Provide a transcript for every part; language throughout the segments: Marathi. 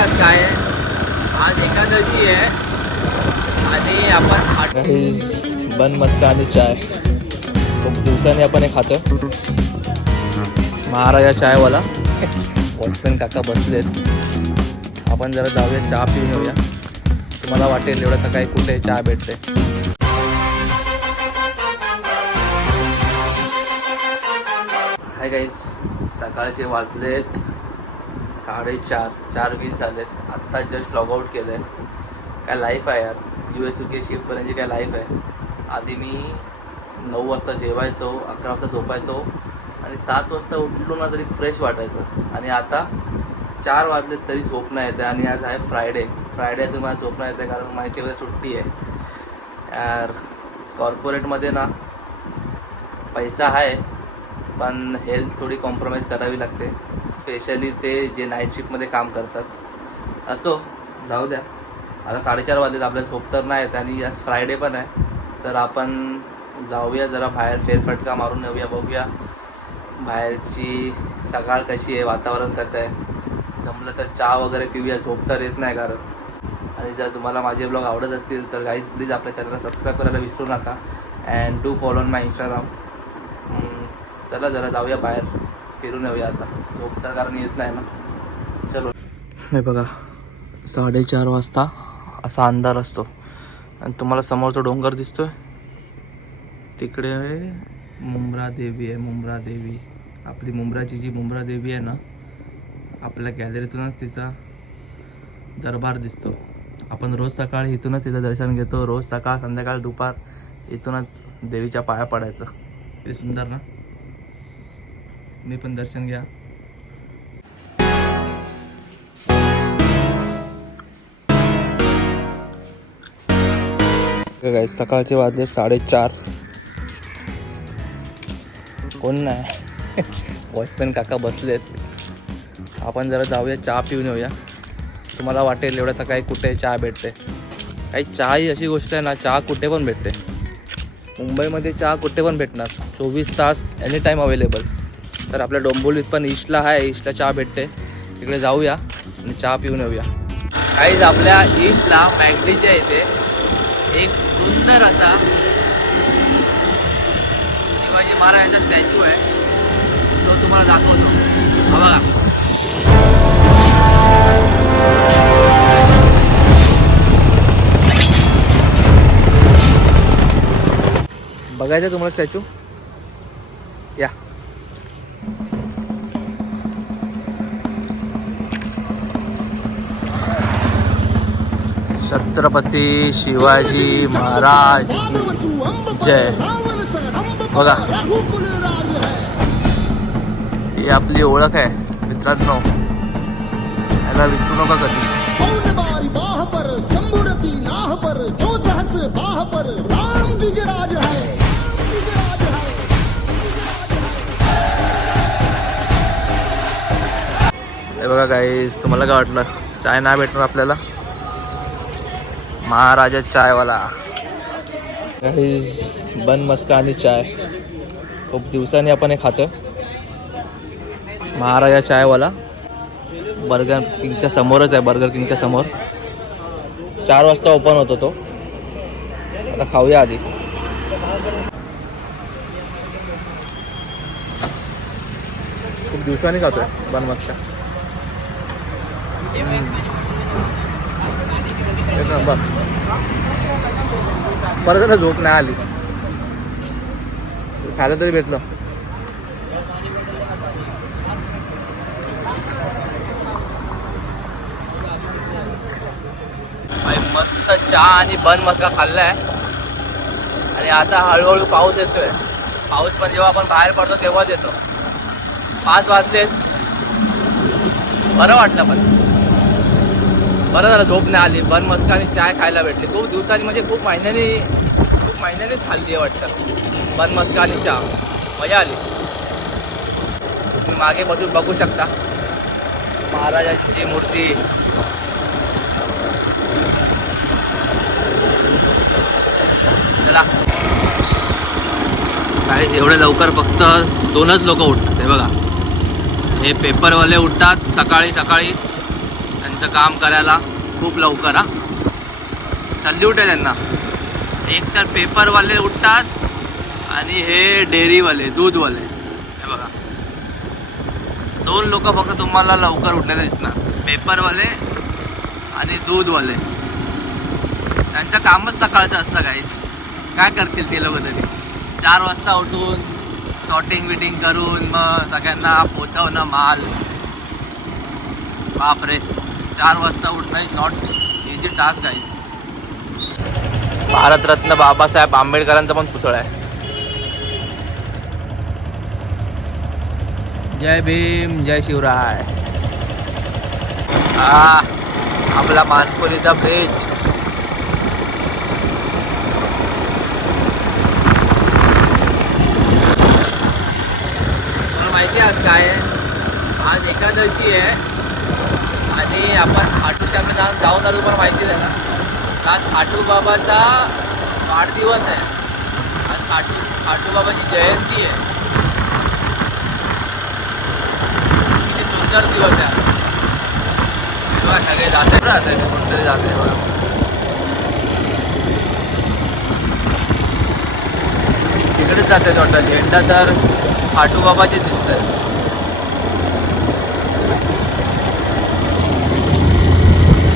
आज काय आहे, आज एकादशी आहे आणि आपण बन मस्का आणि चाय खूप दिवसांनी आपण हे खातो. महाराजा चायवाला वॉचमॅन काका बसलेत. आपण जरा जाऊया चहा पिऊन येऊया. तुम्हाला वाटेल एवढं सकाळी कुठे चहा भेटते. हाय गाईस, सकाळचे वाजलेत 4:30 झालेत. आत्ता जस्ट लॉग आउट केलं आहे. काय लाईफ आहे यार, US UK शिफ्टपर्यंतची काय लाईफ आहे. आधी मी 9 वाजता जेवायचो, 11 वाजता झोपायचो आणि 7 वाजता उठलो ना तरी फ्रेश वाटायचं. आणि आता 4 वाजले तरी झोप नाही येते. आणि आज आहे फ्रायडे असं मला झोप नाही येते कारण माहिती वगैरे सुट्टी आहे यार. कॉर्पोरेटमध्ये ना पैसा आहे पण हेल्थ थोडी कॉम्प्रोमाइज करावी लागते, स्पेशली ते जे नाईट शिफ्टमध्ये काम करतात. असो, जाऊ द्या. आता 4:30 वाजलेत, आपल्याला झोप तर नाही येत आणि आज फ्रायडे पण आहे. तर आपण जाऊया जरा बाहेर, फेरफटका मारून येऊया, बघूया बाहेरची सकाळ कशी आहे, वातावरण कसं आहे. जमलं तर चहा वगैरे पिऊया, झोप तर येत नाही कारण. आणि जर तुम्हाला माझे ब्लॉग आवडत असतील तर गाईज प्लीज आपल्या चॅनलला सबस्क्राईब करायला विसरू नका. And do follow on my Instagram. चला जरा जाऊया बाहेर, फिरून येऊया. आता झोप तर कारण येत नाही ना. चलो. हे बघा 4:30 वाजता असा अंधार असतो आणि तुम्हाला समोरचा डोंगर दिसतोय, तिकडे मुंब्रा देवी आहे. मुंब्रा देवी, आपली मुंब्राची जी मुंब्रा देवी आहे ना, आपल्या गॅलरीतूनच तिचा दरबार दिसतो. आपण रोज सकाळी इथूनच तिचं दर्शन घेतो. रोज सकाळ, संध्याकाळ, दुपार इथूनच देवीच्या पाया पडायचं. किती सुंदर ना. मी पण दर्शन घ्या. काय सकाळचे वाजले 4:30. कोण नाही, वॉचमॅन काका बसलेत. आपण जरा जाऊया चहा पिऊन येऊया. तुम्हाला वाटेल एवढं सकाळी कुठे चहा भेटते. काही चहा ही अशी गोष्ट आहे ना, चहा कुठे पण भेटते. मुंबईमध्ये चहा कुठे पण भेटणार, 24 तास एनी टाईम अवेलेबल. तर आपल्या डोंबिवलीत पण ईस्टला आहे, ईस्टला चहा भेटते. तिकडे जाऊया आणि चहा पिऊन येऊया. काहीच आपल्या ईस्टला मॅगडीच्या इथे एक सुंदर असा शिवाजी महाराजांचा स्टॅच्यू आहे, तो तुम्हाला दाखवतो. हा बघा, बघायचं तुम्हाला स्टॅच्यू. या छत्रपती शिवाजी महाराज जय. बघा, ही आपली ओळख आहे मित्रांनो, याला विसरू नका कधीच. हे बघा गाईस, तुम्हाला काय वाटलं चाय नाही भेटणार आपल्याला? महाराजा चायवाला गाईस, बन मस्का आणि चाय खूप दिवसांनी आपण हे खातो. महाराजा चायवाला बर्गर किंगच्या समोरच आहे. बर्गर किंगच्या समोर 4 वाजता ओपन होतो तो. आता खाऊया आधी. खूप दिवसांनी खातोय बन मस्का. परत जरा झोप नाही आली, खायला तरी भेटलं. मस्त चहा आणि बन मस्का खाल्लाय आणि आता हळूहळू पाऊस येतोय. पाऊस पण जेव्हा आपण बाहेर पडतो तेव्हाच येतो. 5 वाजलेत, बरं वाटलं पण बरं झालं झोप नाही आली. बन मस्का आणि चाय खायला भेटली. खूप दिवसांनी, म्हणजे खूप महिन्यानीच खाल्ली आहे वाटतं बन मस्का आणि चहा. मजा आली. तुम्ही मागे बसून बघू शकता महाराजांची मूर्ती. चला काय, एवढे लवकर फक्त 2च लोक उठतात. हे बघा, हे पेपरवाले उठतात सकाळी सकाळी आणि त्यांचं काम करायला खूप लवकर हा. सल्यूट आहे त्यांना. एक तर पेपरवाले उठतात आणि हे डेअरीवाले दूधवाले. हे बघा 2 लोक फक्त तुम्हाला लवकर उठलेले दिसणार, पेपरवाले आणि दूधवाले. त्यांचं कामच सकाळचं असतं गाईस. काय करतील ते लोक तरी 4 वाजता उठून सॉर्टिंग विटिंग करून मग सगळ्यांना पोचवणं माल. बापरे 4 वाजता उठणं इज नॉट इझी टास्क गाईस. भारतरत्न बाबासाहेब आंबेडकरांचा पण पुतळा आहे. जय भीम जय शिवराय. हा आपला मानपुरीचा ब्रिज. मला माहिती आहे आज काय आहे. आज एकादशी आहे आणि आपण खाटू श्यामला जाऊन आलो. तुम्हाला माहिती आहे ना आज खाटू बाबाचा वाढदिवस आहे. आज खाटू बाबाची जयंती आहे. किती सुंदर दिवस आहे. बघा सगळे जाते राहते कोणतरी जाते बघा. तिकडेच जाते वाटतं. झेंडा तर खाटू बाबाचे दिसत आहे.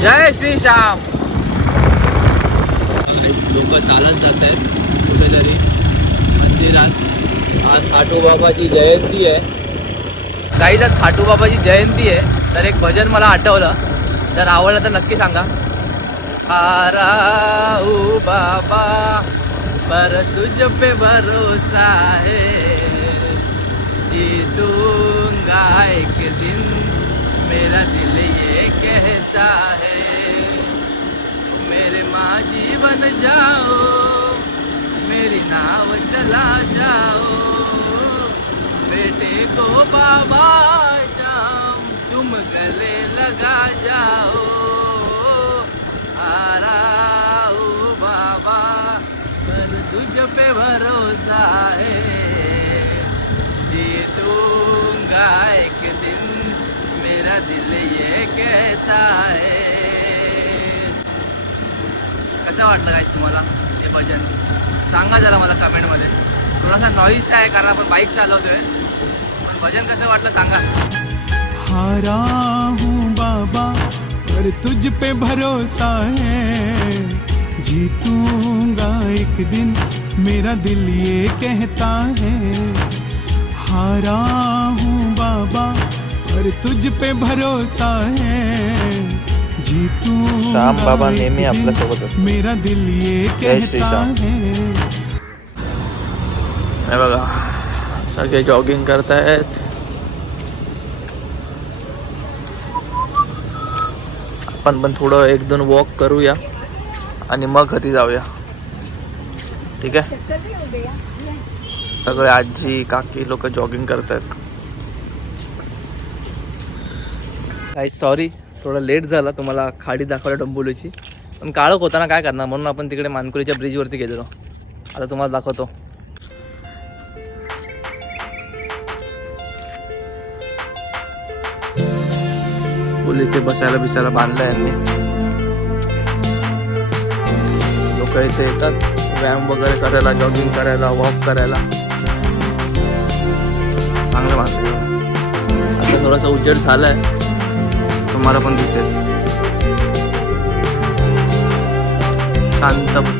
जय श्री श्याम. लोक चालत जात आहेत कुठेतरी मंदिरात. आज खाटू बाबाची जयंती आहे. काहीच आज खाटू बाबाची जयंती आहे. तर एक भजन मला आठवलं, जर आवडलं तर नक्की सांगा. आराऊ बाबा पर तुझ पे भरोसा है, जीतूंगा एक दिन मेरा दिल ये कहता है, मेरे माझी बन जाओ, मेरी नाव चला जाओ, बेटे को बाबा शाम तुम गले लगा जाओ, आराओ बाबा पर तुझ पे भरोसा है, जीतूंगा एक दिन मेरा दिल ये कहता है. कसं वाटलं काय तुम्हाला हे भजन? सांगा जरा मला कमेंटमध्ये. थोडासा नॉईस आहे कारण आपण बाईक चालवतोय, पण भजन कसं वाटलं सांगा. हारा हूँ बाबा पर तुझ पे भरोसा है, जीतूंगा एक दिन मेरा दिल ये कहता है, हारा हूँ बाबा पर तुझ पे भरोसा है, जीतूंगा श्याम बाबा नेहमी आपल्या सोबत असतात. मेरा दिल ये कहता है. हे बघा सगळे जॉगिंग करतायत. आपण पण थोडं 1-2 वॉक करूया आणि मग घरी जाऊया. ठीक आहे. सगळे आजी काकी लोक जॉगिंग करतायत. काही सॉरी थोडं लेट झाला. तुम्हाला खाडी दाखवल्या डोंबिवलीची, पण काळोख होता ना काय करणार, म्हणून आपण तिकडे मानकुलीच्या ब्रिजवरती गेलेलो. आता तुम्हाला दाखवतो. पूल इथे बसायला बिसायला बांधलं यांनी. लोक इथे येतात व्यायाम वगैरे करायला, जॉगिंग करायला, वॉक करायला. चांगलं बांधलं. आता थोडासा उजेड झालाय, तुम्हाला पण दिसेल. शांत.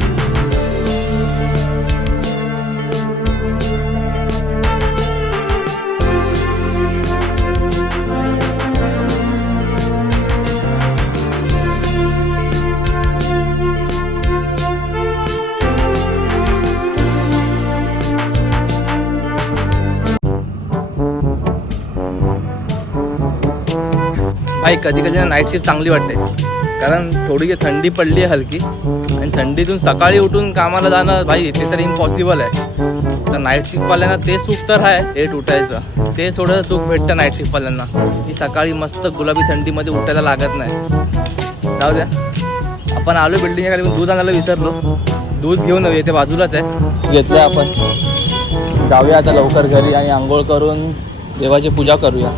भाई कधी कधी नाईट शिफ्ट चांगली वाटते, कारण थोडी थंडी पडली आहे हलकी, आणि थंडीतून सकाळी उठून कामाला जाणं भाई ते तर इम्पॉसिबल आहे. तर नाईट शिफ्टवाल्यांना ते सुख तर आहे लेट उठायचं, ते थोडं सुख भेटतं नाईट शिफ्टवाल्यांना की सकाळी मस्त गुलाबी थंडीमध्ये उठायला लागत नाही. जाऊ द्या. आपण आलो बिल्डिंगच्या खाली, दूध आणायला विसरलो. दूध घेऊन येते बाजूलाच आहे, घेतलं आपण. जाऊया आता लवकर घरी आणि आंघोळ करून देवाची पूजा करूया.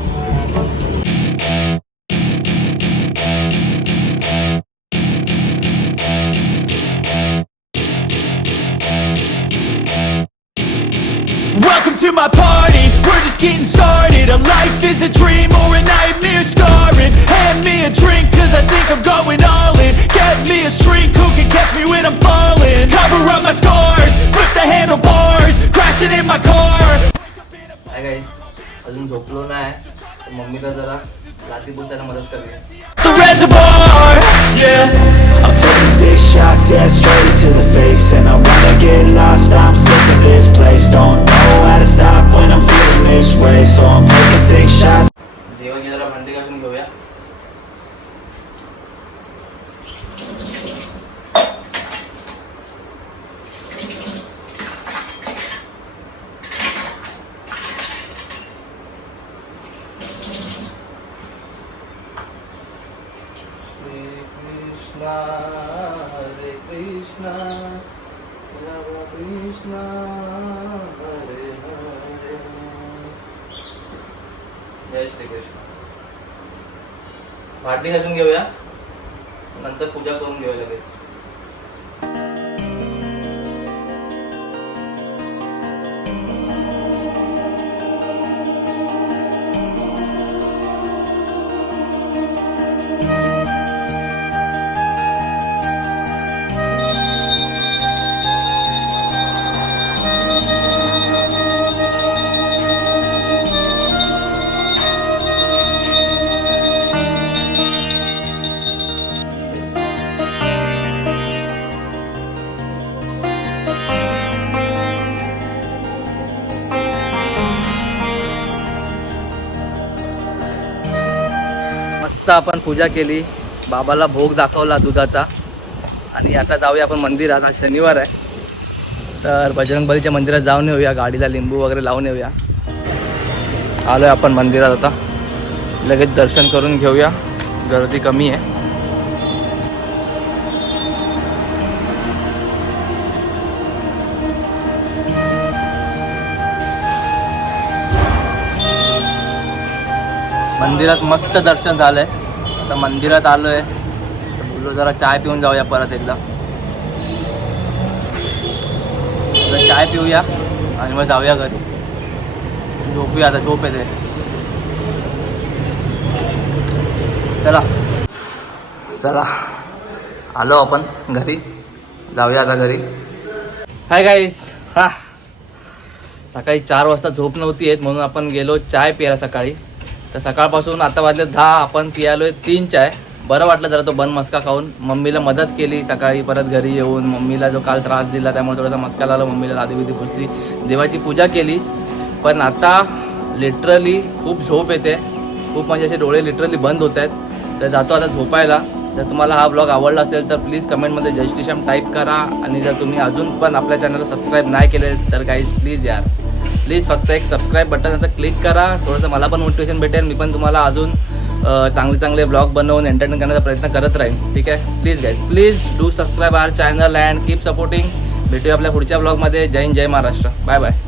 to my party, we're just getting started. A life is a dream or a nightmare scarring. Hand me a drink cause I think I'm going all in. Get me a shrink who can catch me when I'm falling. Cover up my scars, flip the handlebars, crashing in my car. Hi guys, अजून झोपलो नाही तर मम्मीला जरा लाती पुसायला मदत करूया. The reservoir, yeah. I'm taking 6 shots, yeah, straight to the face. And I wanna get lost, I'm sick of this place. Don't know how to stop when I'm feeling this way. So I'm taking 6 shots. देवाची जरा भांडी घासून घेऊया. Hare Krishna, Rama Krishna, Hare Hare. जय श्री कृष्ण. भांडी घासून घेऊया, नंतर पूजा करून घेऊया लगेच. मस्त आपण पूजा केली, बाबाला भोग दाखवला दुधाचा आणि आता जाऊया आपण मंदिरात. आज शनिवार आहे तर बजरंगबलीच्या मंदिरात जाऊन येऊया, गाडीला लिंबू वगैरे लावून येऊया. आलोय आपण मंदिरात, आता लगेच दर्शन करून घेऊया, गर्दी कमी आहे. मंदिरात मस्त दर्शन झालंय. आता मंदिरात आलोय, बोललो जरा चाय पिऊन जाऊया परत एकदा. चाय पिऊया आणि मग जाऊया घरी, झोपूया. आता झोप येते. चला चला आलो आपण घरी, जाऊया आता घरी. हाय गाईस, हा सकाळी 4 वाजता झोप नव्हती येत म्हणून आपण गेलो चाय प्यायला सकाळी. तर सकाळपासून आता वाजले 10, आपण पियालोय 3 चाय. बरं वाटलं जरा तो बन मस्का खाऊन. मम्मीला मदत केली सकाळी, परत घरी येऊन मम्मीला जो काल त्रास दिला त्यामुळे थोडासा मस्का लावला. मम्मीला लादीबिदी पुसली, देवाची पूजा केली. पण आता लिटरली खूप झोप येते, खूप म्हणजे असे डोळे लिटरली बंद होत आहेत. तर जातो आता झोपायला. जर तुम्हाला हा ब्लॉग आवडला असेल तर प्लीज कमेंटमध्ये जय श्रीराम टाईप करा. आणि जर तुम्ही अजून पण आपल्या चॅनलला सबस्क्राईब नाही केले तर गाईज प्लीज यार, प्लीज फक्त एक सबस्क्राईब बटन असं क्लिक करा. थोडंसं मला पण मोटिवेशन भेटेल, मी पण तुम्हाला अजून चांगले ब्लॉग बनवून एंटरटेन करण्याचा प्रयत्न करत राहीन. ठीक आहे, please guys, please do subscribe our channel and keep supporting. भेटूया आपल्या पुढच्या ब्लॉगमध्ये. जय हिंद, जय महाराष्ट्र. Bye bye.